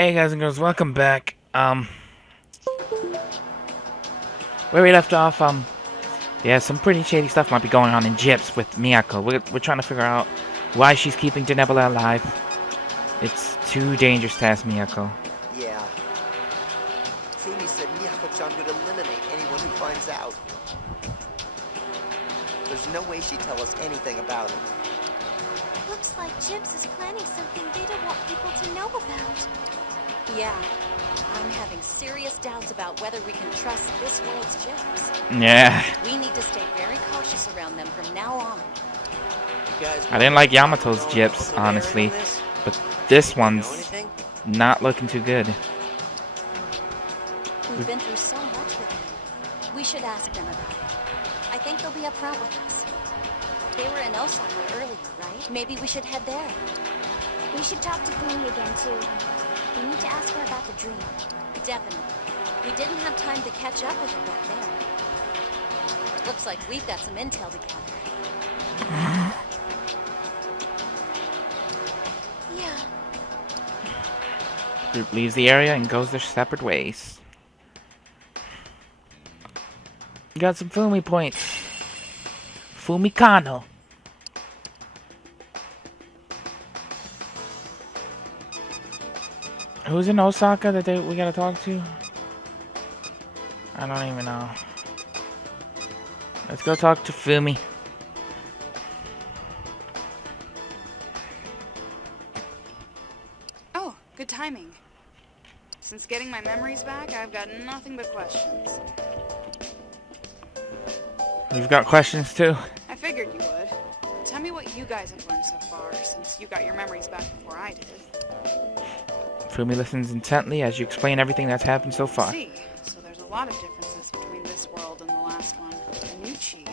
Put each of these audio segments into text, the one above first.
Hey guys and girls, welcome back. Where we left off, yeah, some pretty shady stuff might be going on in Gyps with Miyako. We're trying to figure out why she's keeping Denebula alive. It's too dangerous to ask Miyako. Yeah. Fumi said Miyako-chan would eliminate anyone who finds out. There's no way she'd tell us anything about it. Looks like Gyps is planning something they don't want people to know about. Yeah. I'm having serious doubts about whether we can trust this world's Gyps. Yeah. We need to stay very cautious around them from now on. I didn't like Yamato's Gyps, honestly, but this one's not looking too good. We've been through so much with them. We should ask them about it. I think they'll be upfront with us. They were in Osaka earlier, right? Maybe we should head there. We should talk to Fumi again, too. We need to ask her about the dream. Definitely. We didn't have time to catch up with her back there. Looks like we've got some intel to gather. Yeah. Group leaves the area and goes their separate ways. Got some Fumi points. Fumikano. Who's in Osaka that we gotta talk to? I don't even know. Let's go talk to Fumi. Oh, good timing. Since getting my memories back, I've got nothing but questions. We've got questions too. I figured you would. Tell me what you guys have learned so far, since you got your memories back before I did. Fumi listens intently as you explain everything that's happened so far. See, so there's a lot of differences between this world and the last one. A new chief,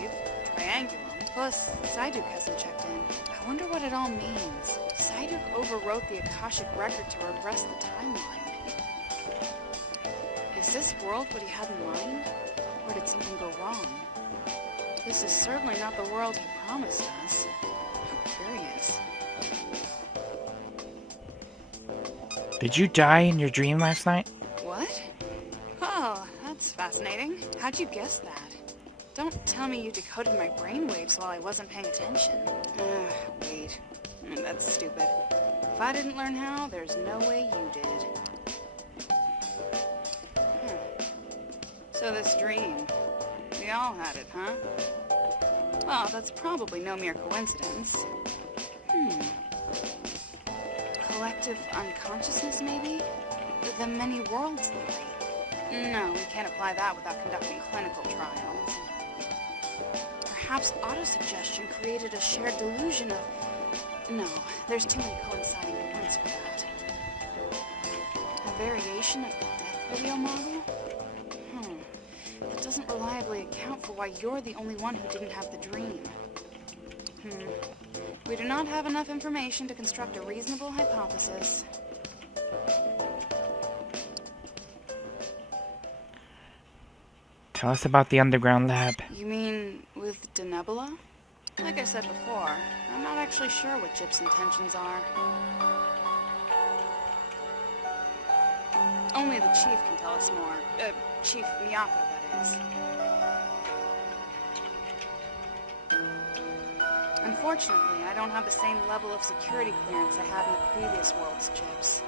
Triangulum, plus Saiduk hasn't checked in. I wonder what it all means. Saiduk overwrote the Akashic record to regress the timeline. Is this world what he had in mind? Or did something go wrong? This is certainly not the world he promised us. How curious. Did you die in your dream last night? What? Oh, that's fascinating. How'd you guess that? Don't tell me you decoded my brainwaves while I wasn't paying attention. Wait. That's stupid. If I didn't learn how, there's no way you did. So this dream, we all had it, huh? Well, that's probably no mere coincidence. Collective unconsciousness, maybe? The many worlds theory? No, we can't apply that without conducting clinical trials. Perhaps autosuggestion created a shared delusion of... No, there's too many coinciding points for that. A variation of the death video model? That doesn't reliably account for why you're the only one who didn't have the dream. We do not have enough information to construct a reasonable hypothesis. Tell us about the underground lab. You mean with Denebula? Like I said before, I'm not actually sure what Gyp's intentions are. Only the Chief can tell us more. Chief Miyako, that is. Unfortunately, I don't have the same level of security clearance I had in the previous world's Gyps.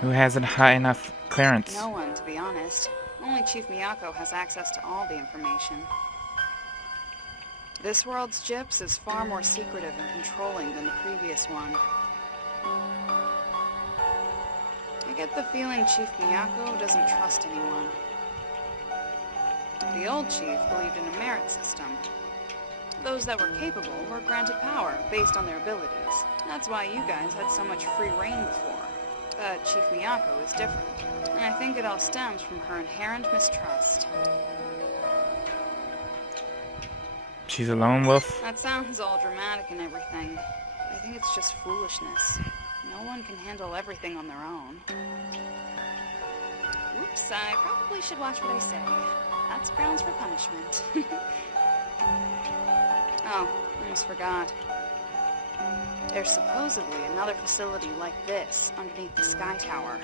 Who hasn't high enough clearance? No one, to be honest. Only Chief Miyako has access to all the information. This world's Gyps is far more secretive and controlling than the previous one. I get the feeling Chief Miyako doesn't trust anyone. The old chief believed in a merit system. Those that were capable were granted power based on their abilities. That's why you guys had so much free reign before. But Chief Miyako is different, and I think it all stems from her inherent mistrust. She's a lone wolf. That sounds all dramatic and everything. I think it's just foolishness. No one can handle everything on their own. Oops, I probably should watch what I say. That's grounds for punishment. Oh, almost forgot. There's supposedly another facility like this underneath the Sky Tower.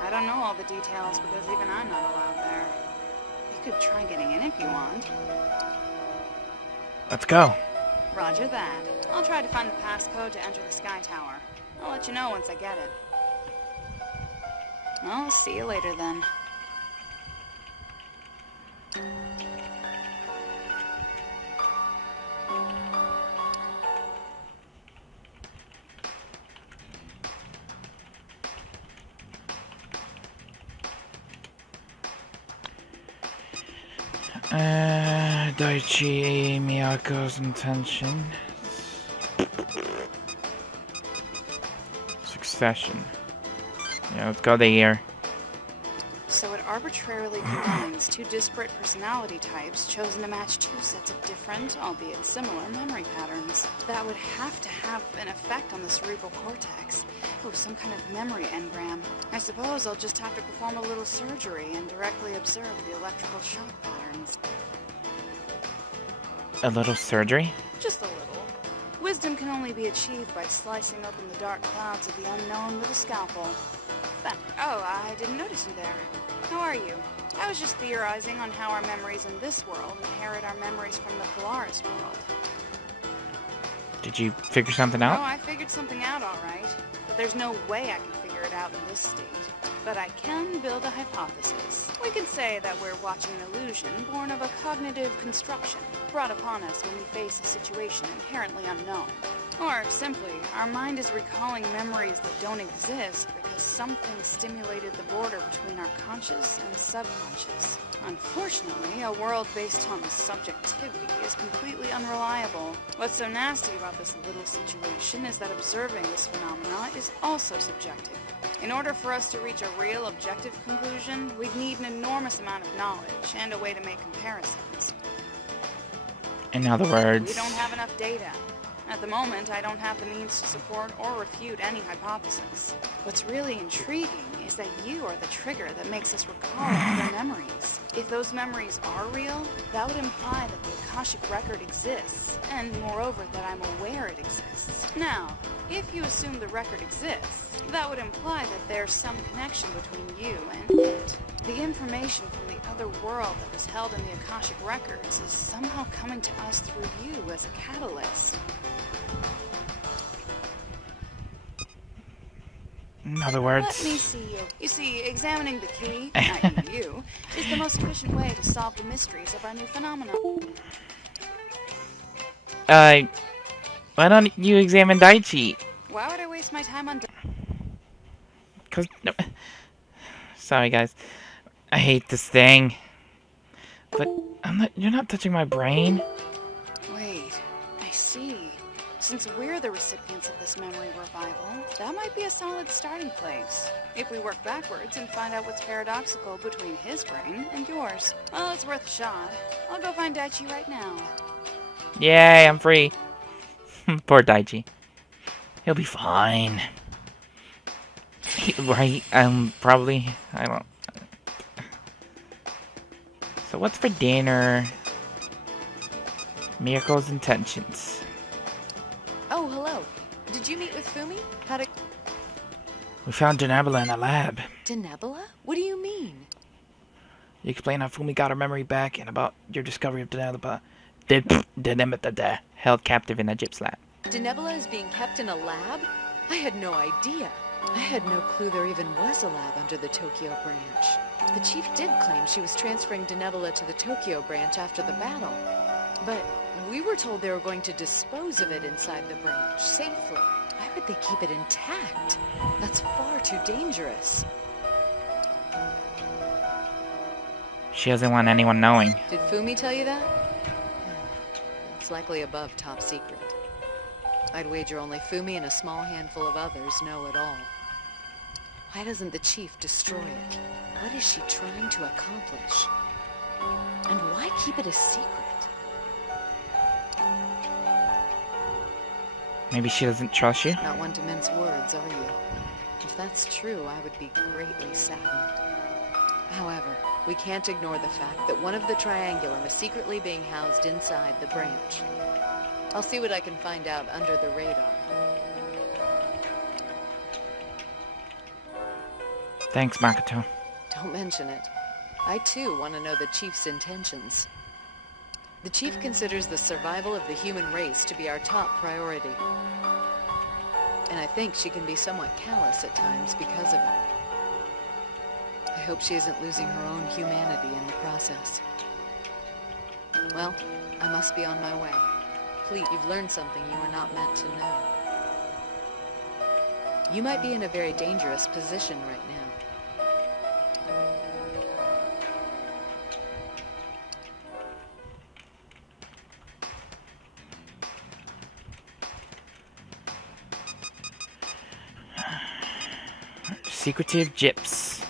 I don't know all the details because even I'm not allowed there. You could try getting in if you want. Let's go. Roger that. I'll try to find the passcode to enter the Sky Tower. I'll let you know once I get it. I'll see you later then. Daichi Miyako's intention. Succession. Yeah, let's go there. So it arbitrarily combines two disparate personality types chosen to match two sets of different, albeit similar, memory patterns. That would have to have an effect on the cerebral cortex. Oh, some kind of memory engram. I suppose I'll just have to perform a little surgery and directly observe the electrical shock patterns. A little surgery? Just a little. Wisdom can only be achieved by slicing open the dark clouds of the unknown with a scalpel. Oh, I didn't notice you there. How are you? I was just theorizing on how our memories in this world inherit our memories from the Polaris world. Did you figure something Oh, out? I figured something out all right. But there's no way I can figure it out in this state. But I can build a hypothesis. We can say that we're watching an illusion born of a cognitive construction brought upon us when we face a situation inherently unknown. Or, simply, our mind is recalling memories that don't exist because something stimulated the border between our conscious and subconscious. Unfortunately, a world based on subjectivity is completely unreliable. What's so nasty about this little situation is that observing this phenomena is also subjective. In order for us to reach a real objective conclusion, we'd need an enormous amount of knowledge and a way to make comparisons. In other words... We don't have enough data. At the moment, I don't have the means to support or refute any hypothesis. What's really intriguing is that you are the trigger that makes us recall other memories. If those memories are real, that would imply that the Akashic record exists, and moreover that I'm aware it exists. Now, if you assume the record exists, that would imply that there's some connection between you and it. The information from the other world that was held in the Akashic records is somehow coming to us through you as a catalyst. In other words... Let me see you. You see, examining the key, i.e. you, is the most efficient way to solve the mysteries of our new phenomenon. Why don't you examine Daichi? Why would I waste my time on... Cause... No. Sorry, guys. I hate this thing. But you're not touching my brain. Wait, I see. Since we're the recipients of this memory revival, that might be a solid starting place. If we work backwards and find out what's paradoxical between his brain and yours. Well, it's worth a shot. I'll go find Daichi right now. Yay, I'm free. Poor Daichi. He'll be fine. Right? Probably. I don't... So what's for dinner? Miyako's intentions. Oh, hello. Did you meet with Fumi? How'd it... We found Denebula in the lab. Denebula? What do you mean? You explain how Fumi got her memory back and about your discovery of Denebula. Held captive in the gyps lab. Denebula is being kept in a lab? I had no idea. I had no clue there even was a lab under the Tokyo branch. The chief did claim she was transferring Denebula to the Tokyo branch after the battle. But we were told they were going to dispose of it inside the branch, safely. Why would they keep it intact? That's far too dangerous. She doesn't want anyone knowing. Did Fumi tell you that? It's likely above top secret. I'd wager only Fumi and a small handful of others know it all. Why doesn't the chief destroy it? What is she trying to accomplish? And why keep it a secret? Maybe she doesn't trust you? Not one to mince words, are you? If that's true, I would be greatly saddened. However, we can't ignore the fact that one of the Triangulum is secretly being housed inside the branch. I'll see what I can find out under the radar. Thanks, Makoto. Don't mention it. I too want to know the Chief's intentions. The Chief considers the survival of the human race to be our top priority. And I think she can be somewhat callous at times because of it. I hope she isn't losing her own humanity in the process. Well, I must be on my way. Please, you've learned something you were not meant to know. You might be in a very dangerous position right now. Secretive gyps.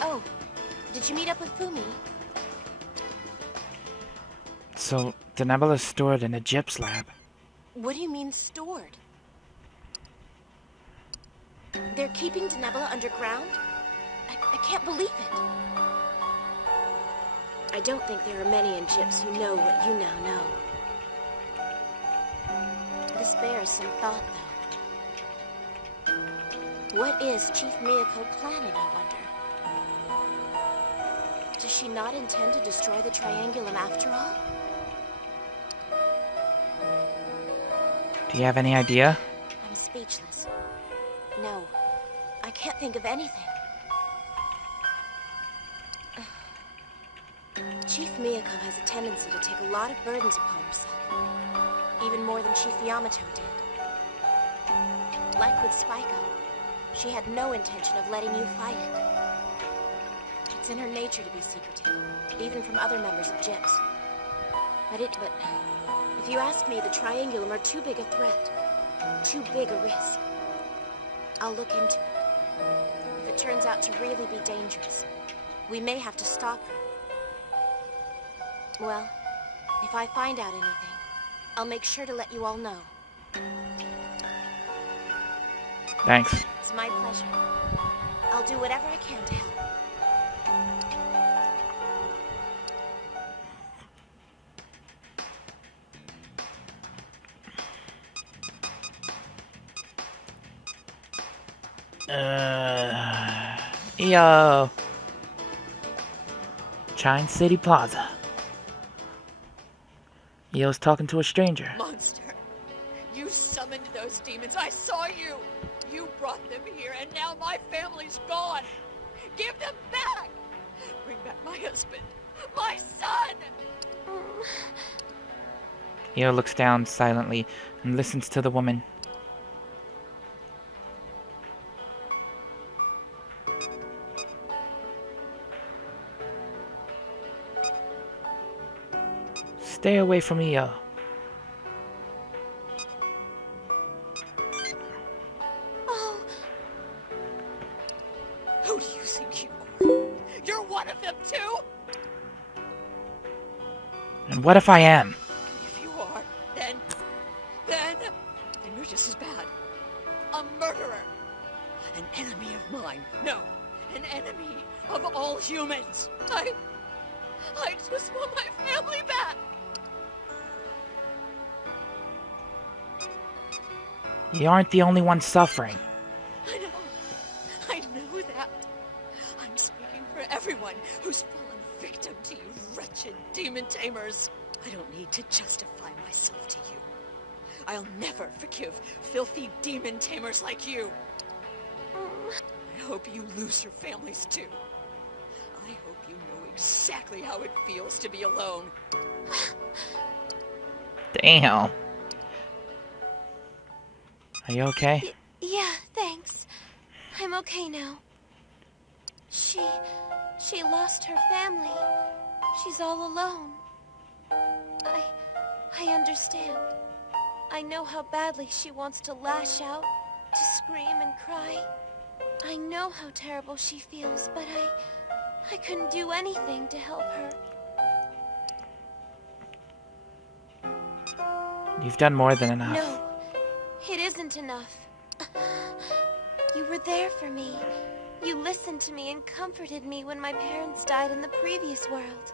Oh, did you meet up with Fumi? So, the nebula's stored in a gyps lab. What do you mean stored? They're keeping Denebula underground? I can't believe it. I don't think there are many in Gyps who know what you now know. This bears some thought, though. What is Chief Miyako planning, I wonder? Does she not intend to destroy the Triangulum after all? Do you have any idea? I'm speechless. No, I can't think of anything. Chief Miyako has a tendency to take a lot of burdens upon herself. Even more than Chief Yamato did. Like with Spyco, she had no intention of letting you fight it. It's in her nature to be secretive, even from other members of Gyps. But if you ask me, the Triangulum are too big a threat. Too big a risk. I'll look into it. If it turns out to really be dangerous, we may have to stop her. Well, if I find out anything, I'll make sure to let you all know. Thanks. It's my pleasure. I'll do whatever I can to help. Yo. Chine City Plaza. Yo's talking to a stranger. Monster, you summoned those demons. I saw you. You brought them here, and now my family's gone. Give them back. Bring back my husband, my son. Yo looks down silently and listens to the woman. Stay away from me, yo. Oh, Who do you think you are? You're one of them too? And what if I am? If you are, then you're just as bad. A murderer. An enemy of mine. No, an enemy of all humans. I just want my family back. You aren't the only one suffering. I know that. I'm speaking for everyone who's fallen victim to you wretched demon tamers. I don't need to justify myself to you. I'll never forgive filthy demon tamers like you. I hope you lose your families too. I hope you know exactly how it feels to be alone. Damn. Are you okay? yeah, thanks. I'm okay now. She lost her family. She's all alone. I understand. I know how badly she wants to lash out, to scream and cry. I know how terrible she feels, but I couldn't do anything to help her. You've done more than enough. No, it isn't enough. You were there for me. You listened to me and comforted me when my parents died in the previous world.